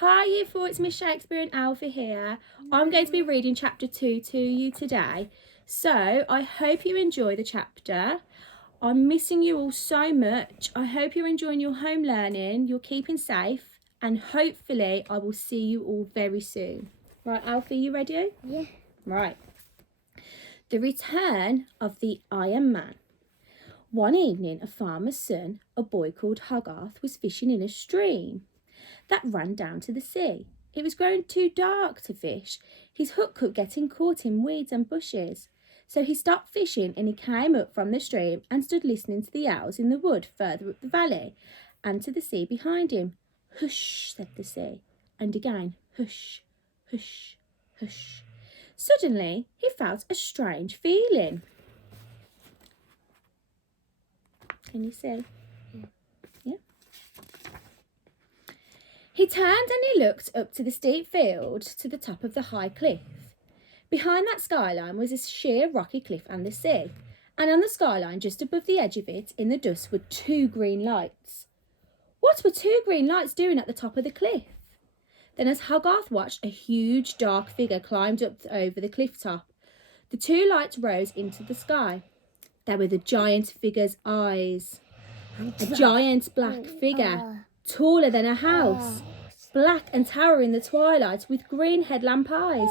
Hi Year 4, it's Miss Shakespeare and Alpha here. I'm going to be reading chapter 2 to you today. So I hope you enjoy the chapter. I'm missing you all so much. I hope you're enjoying your home learning, you're keeping safe, and hopefully I will see you all very soon. Right, Alpha, you ready? Yeah. Right. The Return of the Iron Man. One evening, a farmer's son, a boy called Hogarth, was fishing in a stream that ran down to the sea. It was growing too dark to fish. His hook kept getting caught in weeds and bushes. So he stopped fishing and he came up from the stream and stood listening to the owls in the wood further up the valley and to the sea behind him. Hush, said the sea, and again, hush, hush, hush. Suddenly, he felt a strange feeling. Can you see? Yeah. He turned and he looked up to the steep field to the top of the high cliff. Behind that skyline was a sheer rocky cliff and the sea, and on the skyline just above the edge of it in the dust were two green lights. What were two green lights doing at the top of the cliff? Then as Hogarth watched, a huge dark figure climbed up over the cliff top. The two lights rose into the sky. They were the giant figure's eyes. A giant black figure, taller than a house, black and towering in the twilight with green headlamp eyes.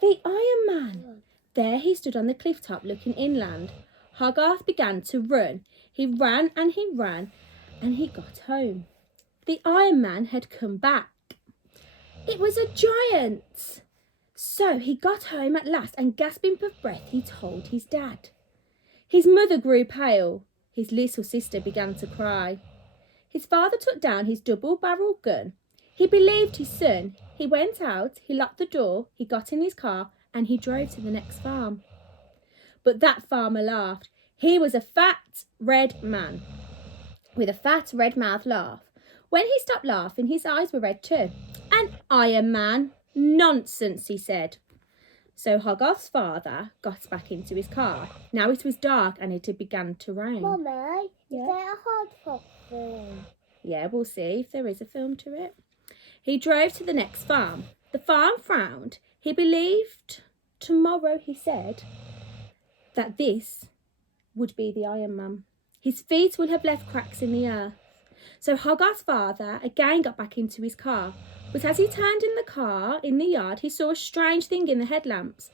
The Iron Man! There he stood on the cliff top looking inland. Hogarth began to run. He ran and he ran and he got home. The Iron Man had come back. It was a giant! So he got home at last and gasping for breath he told his dad. His mother grew pale. His little sister began to cry. His father took down his double-barreled gun. He believed his son. He went out, he locked the door, he got in his car, and he drove to the next farm. But that farmer laughed. He was a fat, red man with a fat, red-mouthed laugh. When he stopped laughing, his eyes were red too. An Iron Man? Nonsense, he said. So Hogarth's father got back into his car. Now it was dark and it had begun to rain. Mummy, is there a hard top film? Yeah, we'll see if there is a film to it. He drove to the next farm. The farm frowned. He believed tomorrow, he said, that this would be the Iron Man. His feet will have left cracks in the earth. So Hogarth's father again got back into his car. But as he turned in the car, in the yard, he saw a strange thing in the headlamps.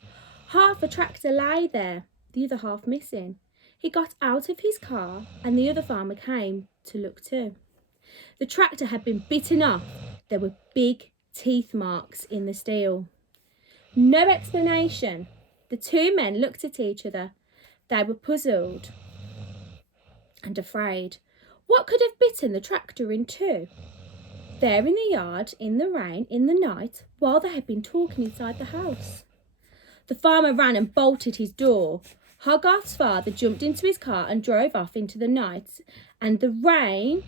Half a tractor lay there, the other half missing. He got out of his car and the other farmer came to look too. The tractor had been bitten off. There were big teeth marks in the steel. No explanation. The two men looked at each other. They were puzzled and afraid. What could have bitten the tractor in two? There in the yard, in the rain, in the night, while they had been talking inside the house. The farmer ran and bolted his door. Hogarth's father jumped into his car and drove off into the night, and the rain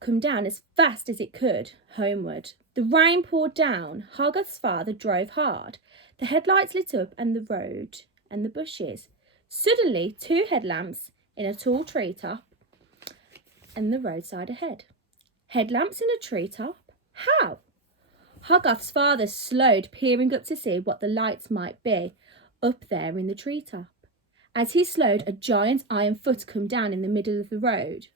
come down as fast as it could homeward. The rain poured down. Hogarth's father drove hard. The headlights lit up and the road and the bushes. Suddenly, two headlamps in a tall treetop and the roadside ahead. Headlamps in a treetop? How? Hogarth's father slowed, peering up to see what the lights might be up there in the treetop. As he slowed, a giant iron foot came down in the middle of the road.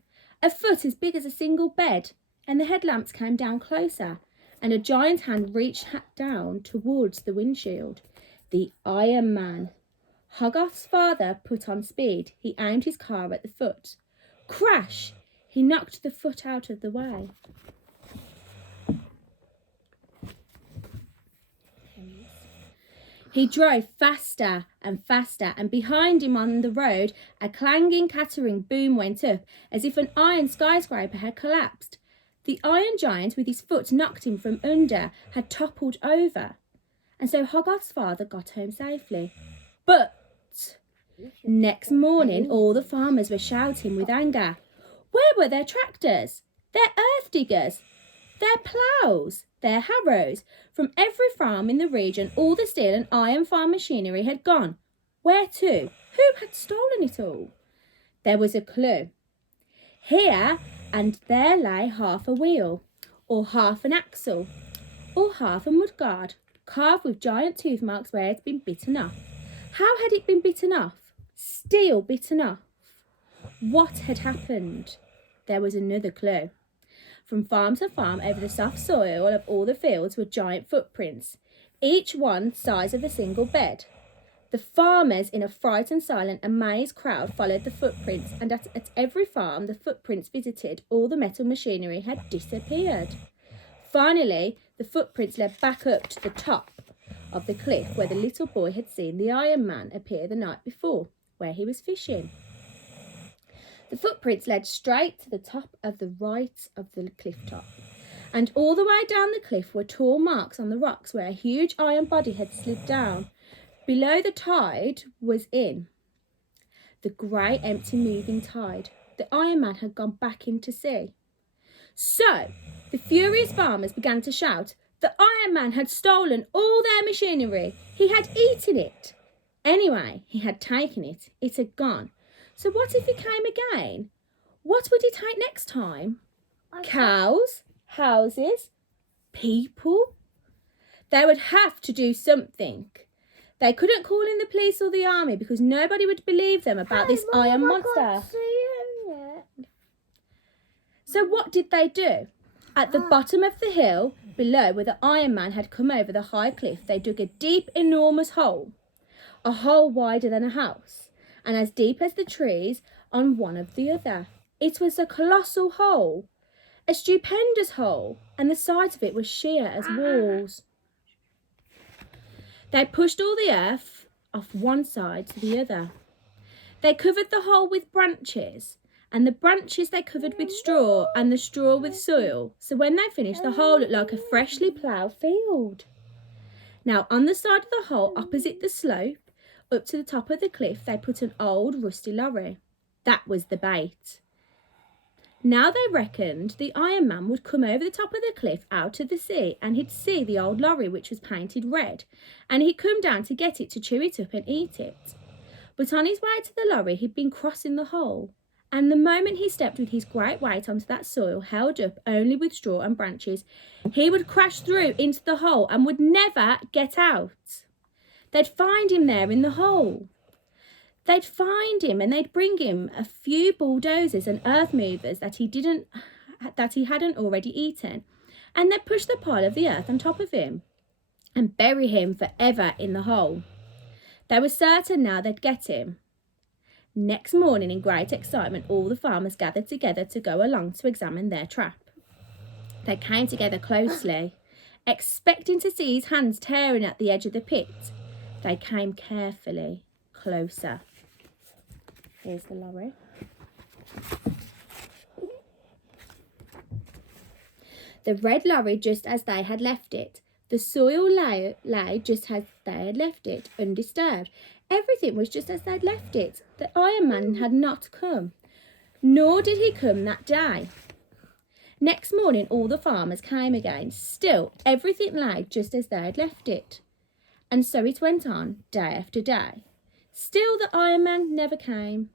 A foot as big as a single bed, and the headlamps came down closer, and a giant hand reached down towards the windshield. The Iron Man. Hogarth's father put on speed. He aimed his car at the foot. Crash! He knocked the foot out of the way. He drove faster and faster, and behind him on the road, a clanging, clattering boom went up, as if an iron skyscraper had collapsed. The iron giant, with his foot knocked him from under, had toppled over, and so Hogarth's father got home safely. But next morning, all the farmers were shouting with anger. Where were their tractors, their earth diggers, their ploughs, their harrows? From every farm in the region, all the steel and iron farm machinery had gone. Where to? Who had stolen it all? There was a clue. Here and there lay half a wheel. or half an axle, or half a mudguard, carved with giant tooth marks where it had been bitten off. How had it been bitten off? Steel bitten off. What had happened? There was another clue. From farm to farm over the soft soil of all the fields were giant footprints, each one size of a single bed. The farmers, in a frightened, silent, amazed crowd, followed the footprints, and at every farm the footprints visited, all the metal machinery had disappeared. Finally, the footprints led back up to the top of the cliff where the little boy had seen the Iron Man appear the night before, where he was fishing. The footprints led straight to the top of the right of the cliff top, and all the way down the cliff were tall marks on the rocks where a huge iron body had slid down. Below the tide was in. The grey, empty, moving tide. The Iron Man had gone back into sea. So, the furious farmers began to shout, the Iron Man had stolen all their machinery. He had eaten it. Anyway, he had taken it. It had gone. So what if he came again? What would he take next time? Cows, houses, people? They would have to do something. They couldn't call in the police or the army because nobody would believe them about this iron monster. So what did they do? At the bottom of the hill below where the Iron Man had come over the high cliff, they dug a deep, enormous hole, a hole wider than a house, and as deep as the trees on one of the other. It was a colossal hole, a stupendous hole, and the sides of it were sheer as walls. They pushed all the earth off one side to the other. They covered the hole with branches, and the branches they covered with straw, and the straw with soil. So when they finished, the hole looked like a freshly ploughed field. Now, on the side of the hole, opposite the slope, up to the top of the cliff, they put an old rusty lorry. That was the bait. Now they reckoned the Iron Man would come over the top of the cliff out to the sea, and he'd see the old lorry, which was painted red, and he'd come down to get it, to chew it up and eat it. But on his way to the lorry, he'd been crossing the hole, and the moment he stepped with his great weight onto that soil, held up only with straw and branches, he would crash through into the hole and would never get out. They'd find him there in the hole. They'd find him and they'd bring him a few bulldozers and earth movers that he hadn't already eaten, and they'd push the pile of the earth on top of him and bury him forever in the hole. They were certain now they'd get him. Next morning, in great excitement, all the farmers gathered together to go along to examine their trap. They came together closely, expecting to see his hands tearing at the edge of the pit. They came carefully closer. Here's the lorry. The red lorry just as they had left it. The soil lay just as they had left it, undisturbed. Everything was just as they'd left it. The Iron Man had not come, nor did he come that day. Next morning, all the farmers came again. Still, everything lay just as they had left it. And so it went on, day after day. Still, the Iron Man never came.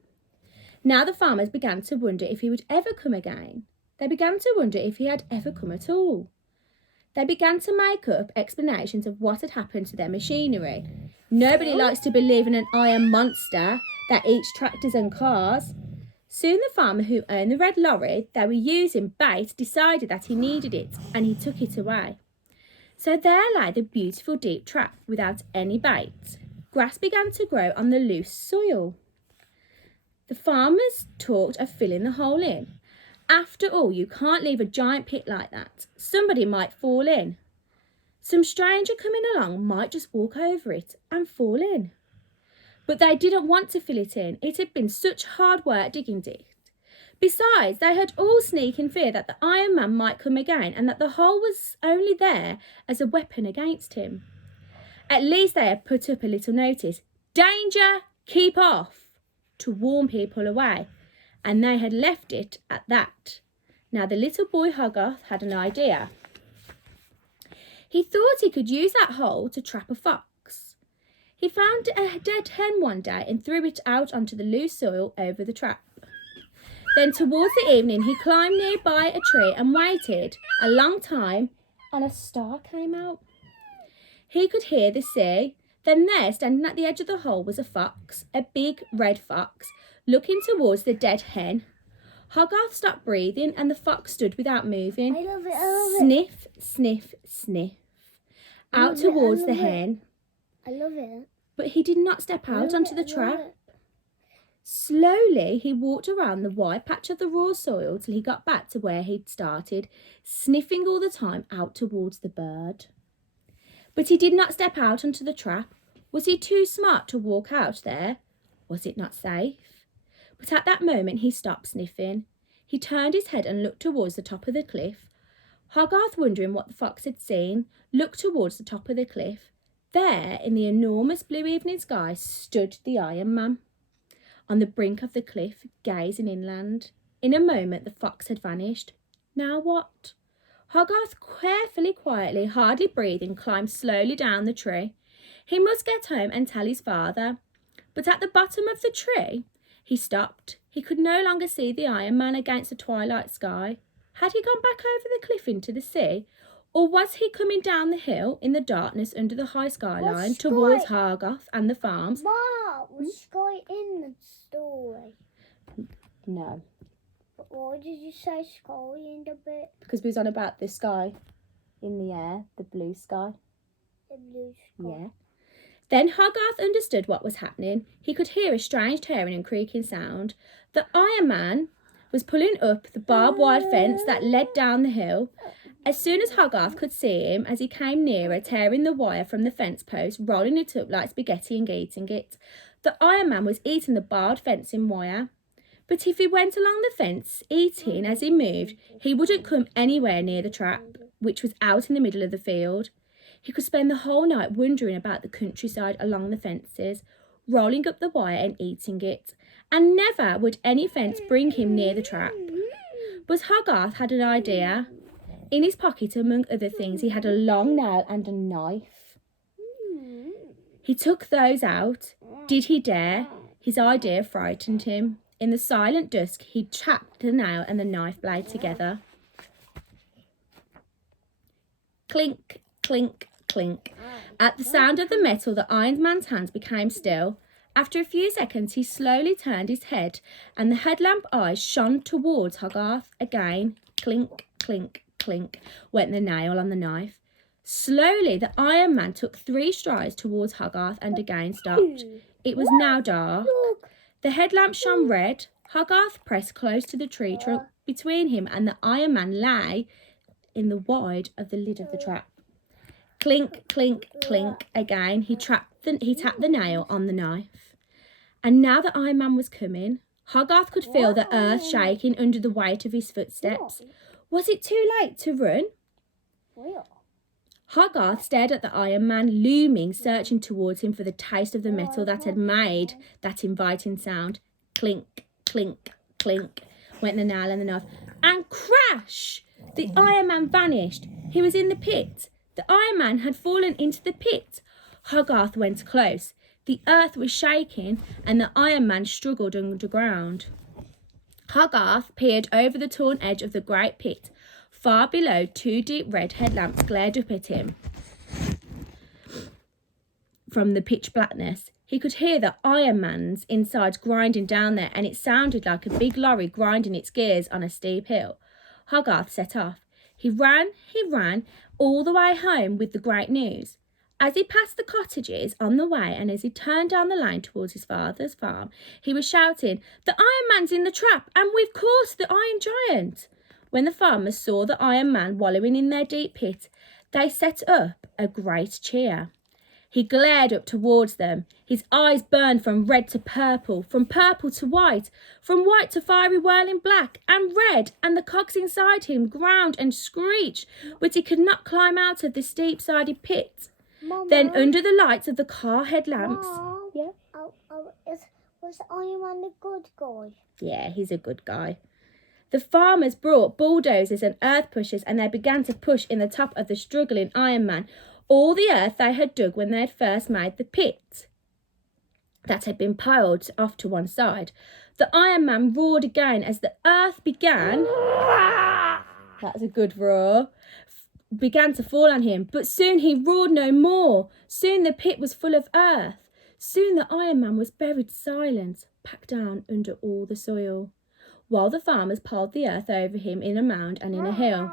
Now the farmers began to wonder if he would ever come again. They began to wonder if he had ever come at all. They began to make up explanations of what had happened to their machinery. Nobody likes to believe in an iron monster that eats tractors and cars. Soon the farmer who owned the red lorry they were using bait decided that he needed it, and he took it away. So there lay the beautiful deep trap without any bait. Grass began to grow on the loose soil. The farmers talked of filling the hole in. After all, you can't leave a giant pit like that. Somebody might fall in. Some stranger coming along might just walk over it and fall in. But they didn't want to fill it in. It had been such hard work digging it. Besides, they had all sneaking fear that the Iron Man might come again and that the hole was only there as a weapon against him. At least they had put up a little notice, "Danger, keep off," to warn people away, and they had left it at that. Now the little boy Hogarth had an idea. He thought he could use that hole to trap a fox. He found a dead hen one day and threw it out onto the loose soil over the trap. Then towards the evening, he climbed nearby a tree and waited a long time, and a star came out. He could hear the sea. Then there, standing at the edge of the hole, was a fox, a big red fox, looking towards the dead hen. Hogarth stopped breathing, and the fox stood without moving. I love it. Sniff, sniff, sniff. Out towards the hen. I love it. But he did not step out onto the trap. Slowly, he walked around the wide patch of the raw soil till he got back to where he'd started, sniffing all the time out towards the bird. But he did not step out onto the trap. Was he too smart to walk out there? Was it not safe? But at that moment he stopped sniffing. He turned his head and looked towards the top of the cliff. Hogarth, wondering what the fox had seen, looked towards the top of the cliff. There, in the enormous blue evening sky, stood the Iron Man. On the brink of the cliff, gazing inland. In a moment the fox had vanished. Now what? Hogarth carefully, quietly, hardly breathing, climbed slowly down the tree. He must get home and tell his father. But at the bottom of the tree, he stopped. He could no longer see the Iron Man against the twilight sky. Had he gone back over the cliff into the sea? Or was he coming down the hill in the darkness under the high skyline towards Hogarth and the farms? Wow, was Sky in the story? No. But why did you say Sky in the bit? Because we was on about the sky in the air, the blue sky. The blue sky. Yeah. Then Hogarth understood what was happening. He could hear a strange tearing and creaking sound. The Iron Man was pulling up the barbed wire fence that led down the hill. As soon as Hogarth could see him, as he came nearer, tearing the wire from the fence post, rolling it up like spaghetti and eating it, the Iron Man was eating the barbed fencing wire. But if he went along the fence, eating as he moved, he wouldn't come anywhere near the trap, which was out in the middle of the field. He could spend the whole night wandering about the countryside along the fences, rolling up the wire and eating it, and never would any fence bring him near the trap. But Hogarth had an idea. In his pocket, among other things, he had a long nail and a knife. He took those out. Did he dare? His idea frightened him. In the silent dusk, he chapped the nail and the knife blade together. Clink, clink, clink. At the sound of the metal, the Iron Man's hands became still. After a few seconds, he slowly turned his head, and the headlamp eyes shone towards Hogarth. Again, clink, clink, clink, went the nail on the knife. Slowly, the Iron Man took 3 strides towards Hogarth and again stopped. It was now dark. The headlamp shone red. Hogarth pressed close to the tree trunk. Between him and the Iron Man lay in the wide of the lid of the trap. Clink, clink, clink. Again, he tapped the nail on the knife. And now the Iron Man was coming. Hogarth could feel the earth shaking under the weight of his footsteps. Was it too late to run? Hogarth stared at the Iron Man, looming, searching towards him for the taste of the metal that had made that inviting sound. Clink, clink, clink, went the nail and the knife. And crash! The Iron Man vanished. He was in the pit. The Iron Man had fallen into the pit. Hogarth went close. The earth was shaking, and the Iron Man struggled underground. Hogarth peered over the torn edge of the great pit. Far below, 2 deep red headlamps glared up at him from the pitch blackness. He could hear the Iron Man's insides grinding down there, and it sounded like a big lorry grinding its gears on a steep hill. Hogarth set off. He ran, all the way home with the great news. As he passed the cottages on the way, and as he turned down the lane towards his father's farm, he was shouting, "The Iron Man's in the trap, and we've caught the Iron Giant." When the farmers saw the Iron Man wallowing in their deep pit, they set up a great cheer. He glared up towards them. His eyes burned from red to purple, from purple to white, from white to fiery whirling black and red, and the cogs inside him ground and screeched, but he could not climb out of the steep-sided pit. Mama, Then under the lights of the car headlamps... Mom, Yeah? Was Iron Man a good guy? Yeah, he's a good guy. The farmers brought bulldozers and earth pushers, and they began to push in the top of the struggling Iron Man all the earth they had dug when they had first made the pit that had been piled off to one side. The Iron Man roared again as the earth began. That's a good roar. Began to fall on him, but soon he roared no more. Soon the pit was full of earth. Soon the Iron Man was buried silent, packed down under all the soil, while the farmers piled the earth over him in a mound and in a hill.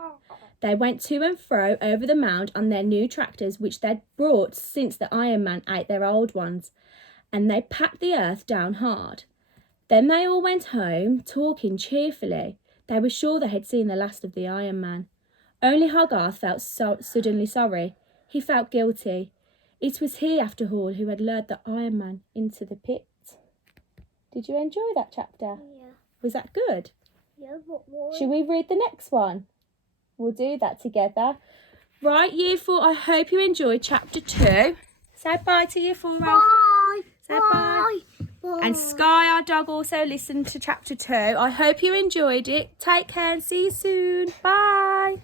They went to and fro over the mound on their new tractors, which they'd brought since the Iron Man ate their old ones, and they packed the earth down hard. Then they all went home, talking cheerfully. They were sure they had seen the last of the Iron Man. Only Hogarth felt suddenly sorry. He felt guilty. It was he, after all, who had lured the Iron Man into the pit. Did you enjoy that chapter? Yeah. Was that good? Yeah, but what? Should we read the next one? We'll do that together. Right, Year 4, I hope you enjoyed chapter 2. Say bye to Year 4, Ralph. Bye. Say bye. Bye. And Sky, our dog, also listened to chapter 2. I hope you enjoyed it. Take care and see you soon. Bye.